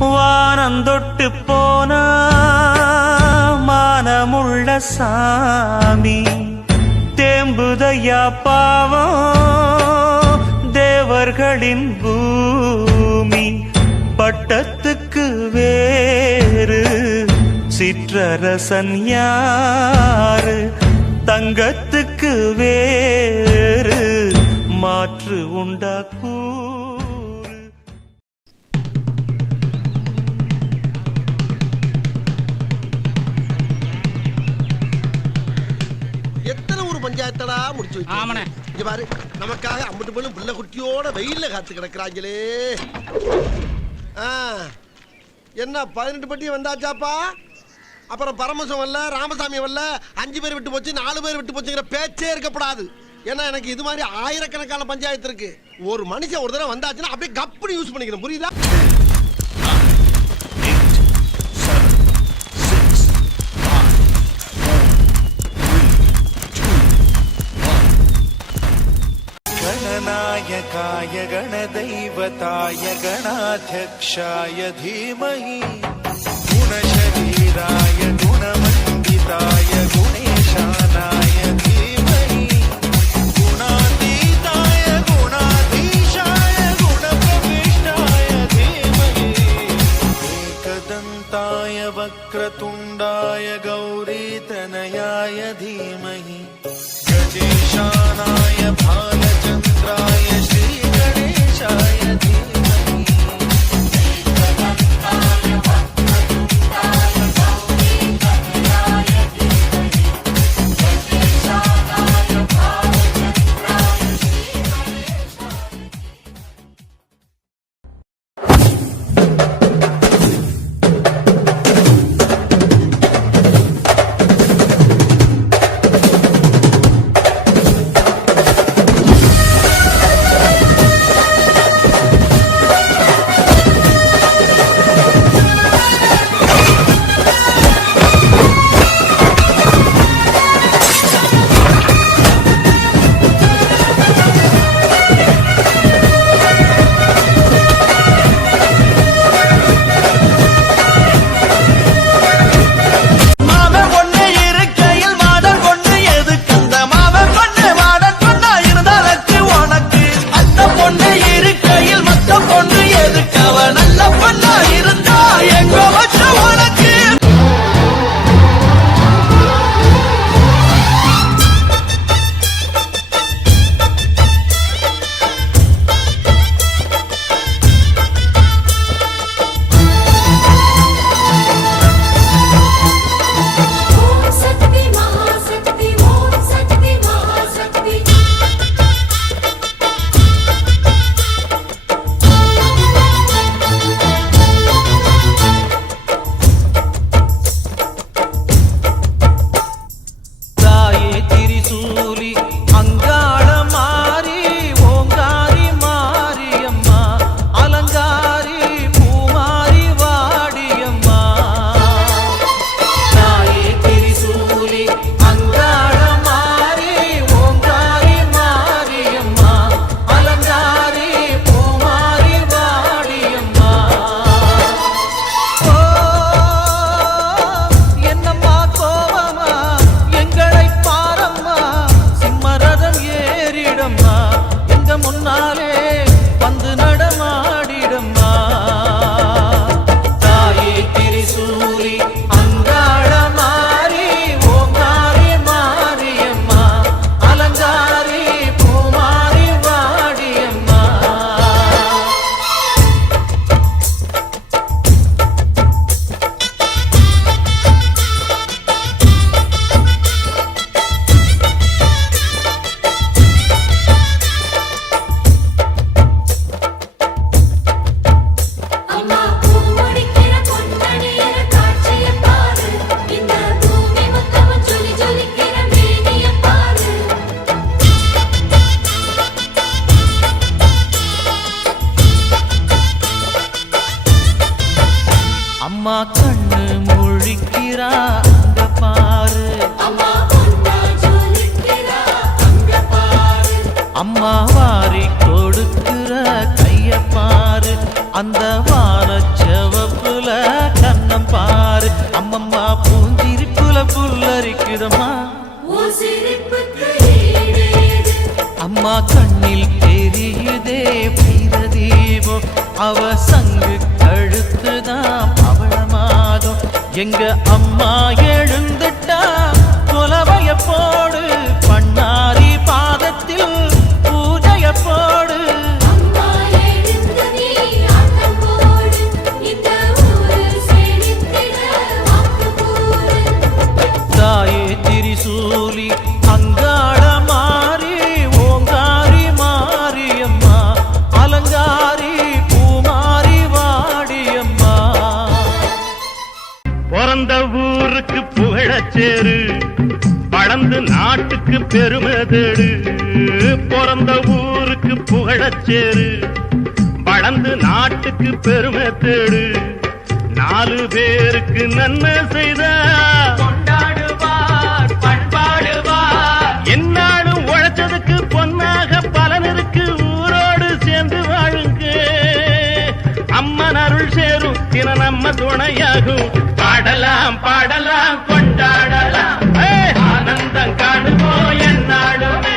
வானந்தொட்டு போன மானமுள்ள சாமி தேம்புதையா பாவம் தேவர்களின் பூமி. பட்டத்துக்கு வேறு சிற்றரசன் யாரு, தங்கத்துக்கு வேறு மாற்று உண்டாக்கூ. பஞ்சாயத்தடா முடிச்சு வச்சு பாரு, நமக்காக அம்பட்டு போலும் பிள்ளை குட்டியோட வெயில்ல காத்து கிடக்குறாங்களே. என்ன 18 பட்டி வந்தாச்சாப்பா? அப்புறம் பரமசம் வரல, ராமசாமி வரல, 5 பேர் விட்டு போச்சு, 4 பேர் விட்டு போச்சுங்கிற பேச்சே இருக்கப்படாது. ஏன்னா எனக்கு இது மாதிரி ஆயிரக்கணக்கான பஞ்சாயத்து இருக்கு. ஒரு மனுஷன் ஒரு தடவை வந்தாச்சுன்னா அப்படியே கப்புனு யூஸ் பண்ணிக்கணும், புரியுதா? गणनायकाय गणदैवताय गणाध्यक्षाय धीमहि गुणशरीराय गुणमण्डिताय गुणेशानाय धीमहि गुणातीताय गुणाधीशाय गुणप्रविष्टाय धीमहि एकदन्ताय वक्रतुण्डाय गौरीतनयाय धीमहि गजेशानाय भालचन्द्राय श्रीगणेशाय धीमहि गौरीतनयाय धीमहि गजेशानाय भालचन्द्राय அம்மா வாரி கொடுக்கிற கைய பாரு, அந்த வாரச்சவ எங்க அம்மா எழுந்துட்டா கொலவைய போடு, பண்ணாரி பாதத்தில் பூஜைய போடு. தாயே திரிசூலி அங்காள மாறி, ஓங்காரி மாரியம்மா, அலங்காரி பூமாரி வாடியம்மா. பிறந்த ஊருக்கு புகழச்சேரு, வளர்ந்து நாட்டுக்கு பெருமை தேடு. பிறந்த ஊருக்கு புகழச்சேரு, வளர்ந்து நாட்டுக்கு பெருமை தேடு. 4 பேருக்கு நன்மை செய்த கொண்டாடுவார், பண்பாடுவார். என்னாலும் உழைச்சதுக்கு பொன்னாக பலன் இருக்கு, ஊரோடு சேர்ந்து வாழுங்க. அம்மன் அருள் சேரும் தின நம்ம துணையாகும். பாடலாம் பாடலாம் கொண்டாடலாம், ஆனந்தம் காணுவோம் என்னாலுமே.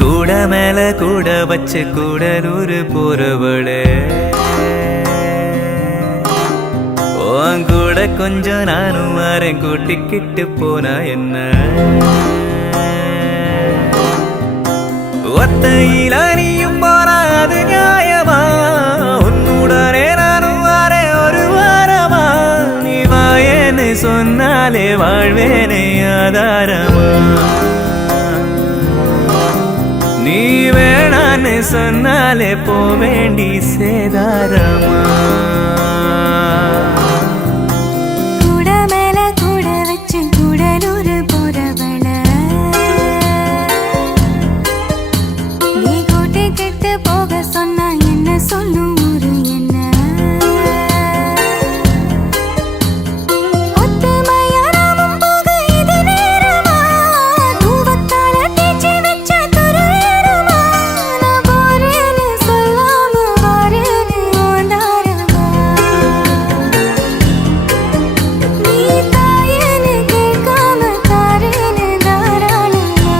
கூட மேல கூட வச்சு கூடலூர் போறவளே, உன் கூட கொஞ்சம் நானும் வரேன், கூட்டிக்கிட்டு போனா என்ன? ஒத்தையில நீயும் போனா அது நியாயமா? உன்னுடனே நானும் வரேன் ஒரு வாரமா? நீ வாயேன்னு சொன்னாலே வாழ்வேனே ஆதாரமா? நீ வேணான்னு சொன்னாலே போவேண்டி சேதாரமா? கூட மேல கூட வச்சு கூடலூர் போறவள, நீ கூட்டிக்கிட்டு போக சொன்னா என்ன சொல்லும் ஊரு என்ன? ஒத்துமையா நாமும் போக இது நேரமா? தூவத்தால தேய்ச்சி வச்ச துரு ஏறுமா? நான் போறேன்னு சொல்லாம வாரேன்னு ஓண்டாரமா? நீ தாயேன்னு கேட்காம தாரேன்னு தாராளமா?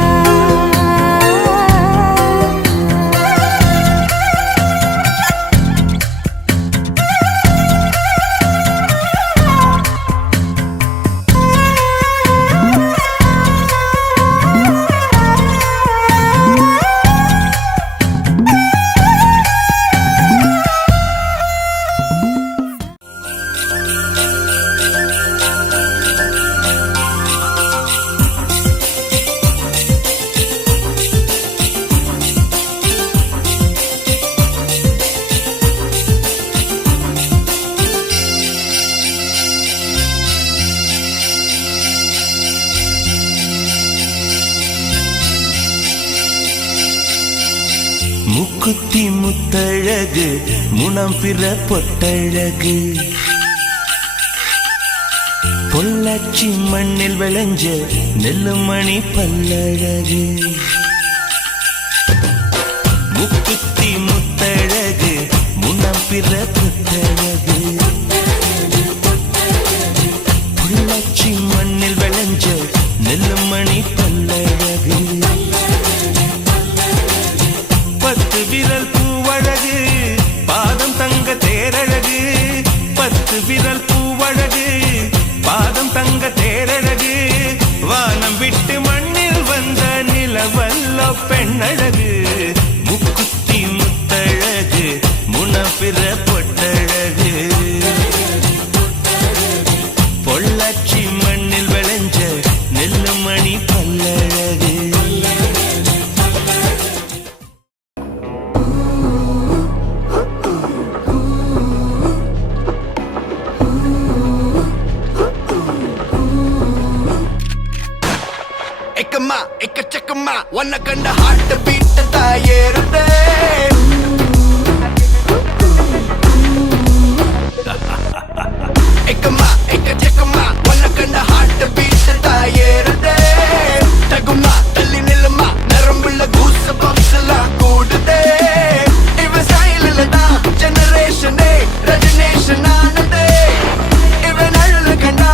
முக்குத்தி முத்தழகு, முனம் பிற பொட்டழகு, பொள்ளாச்சி மண்ணில் விளைஞ்ச நெல்லுமணி பல்லழகு. முக்குத்தி முத்தழகு, முனம் பிற பொட்டழகு, பொள்ளாச்சி மண்ணில் விளைஞ்ச நெல்லுமணி பல்லழகு. 10 விரல் பூவழகு, பாதம் தங்க தேரழகு. 10 விரல் பூவழகு, பாதம் தங்க தேரழகு. வானம் விட்டு மண்ணில் வந்த நிலவல்ல பெண்ணழகு. முக்குத்தி முத்தழகு, முனப்பிற பொட்டழகு, பொள்ளாச்சி மண்ணில் விளைஞ்ச நெல்லுமணி பல்லழகு. எக்கம்மா எக்கச்சக்கம்மா ஒன்ன கண்ட ஹார்ட் பீட் தாயேறுதே. எக்கம்மா எக்கச்சக்கம்மா ஒன்ன கண்ட ஹார்ட் பீட் தாயேறுதே. தகுமா தள்ளி நில்லுமா நரம்புள்ள கூச பம்ஸ் எல்லாம் கூடுதே. இவ ஸ்டைல் இல்லதான் ஜெனரேஷனே ரெஜினேஷன் ஆனதே. இவன் அழகு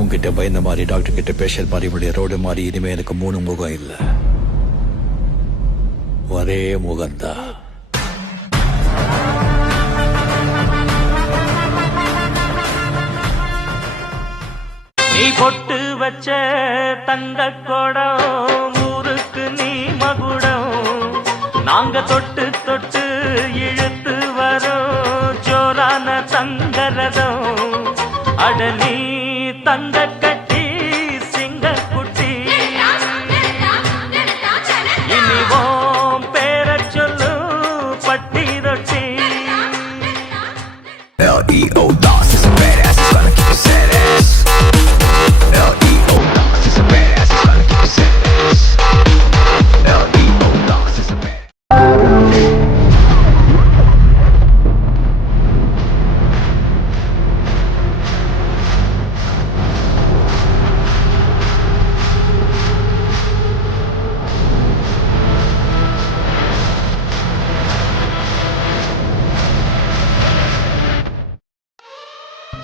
உங்ககிட்ட பயந்த மாதிரி டாக்டர் கிட்ட பேஷண்ட் மாதிரி இப்படி ரோடு மாதிரி இனிமே எனக்கு 3 முகம் இல்ல, ஒரே முகம்தான். நீ பொட்டு வச்ச தங்க கொடம் ஊருக்கு நீ மகுடம், நாங்க தொட்டு தொட்டு இழுத்து வரோம் ஜோரான தங்கரதம். அட நீ தங்க கட்டி சிங்க குட்டி, இனிவோம் பேர சொல்லு பட்டி ரொட்டி. L.E.O. Doss is a badass, it's gonna keep you sad ass. L.E.O. Doss is a badass, it's gonna keep you sad ass. L.E.O. Doss is a badass.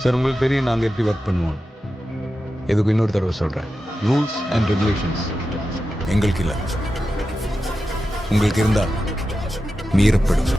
Sir உங்களுக்கு தெரியும் நாங்கள் எப்படி ஒர்க் பண்ணுவோம். எதுக்கு இன்னொரு தடவை சொல்கிறேன், ரூல்ஸ் அண்ட் ரெகுலேஷன்ஸ் எங்களுக்கு இல்லை, உங்களுக்கு இருந்தால் மீறப்படும்.